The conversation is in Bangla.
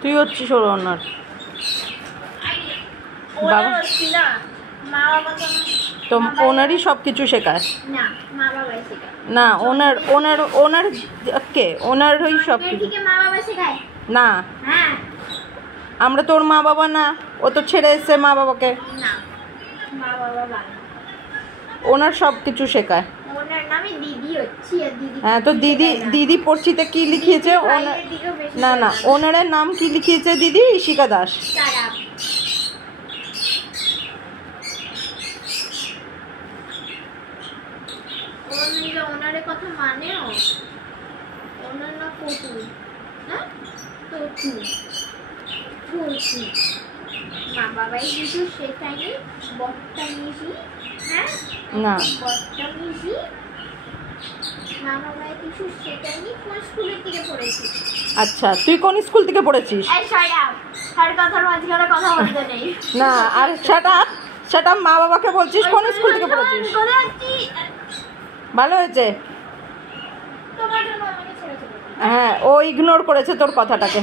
তুই হচ্ছিস ওর ওনার বাবা, তো ওনারই সব কিছু শেখায় না? ওনার ওনার ওনার কে? ওনারই সব কিছু না। আমরা তোর মা বাবা না, ও তো ছেড়ে এসছে মা বাবাকে। ওনার সব কিছু শেখায়। হ্যাঁ, তো দিদি পড়ছিতে কি লিখিয়েছে? না না, ওনারের নাম কি লিখিয়েছে দিদি? ঈশিকা দাস। ওনারের কথা মানেও ওনার না কটু, হ্যাঁ টটু টটু। মা বাবাই কিছু শেখায়নি, বদতামিজি। হ্যাঁ না, বদতামিজি। মা বাবাই কিছু শেখায়নি, কোন স্কুলের থেকে পড়েছি? আচ্ছা, তুই কোন স্কুল থেকে পড়েছিস? এই শাট আপ, আর কথার মাঝখানে কথা বলতে নেই। না, আর শাট আপ মা বাবাকে বলছিস কোন স্কুল থেকে পড়েছিস? ভালো হয়েছে। তোমার জন্য আমাকে ছেড়ে চলে গেল। হ্যাঁ, ও ইগনোর করেছে তোর কথাটাকে।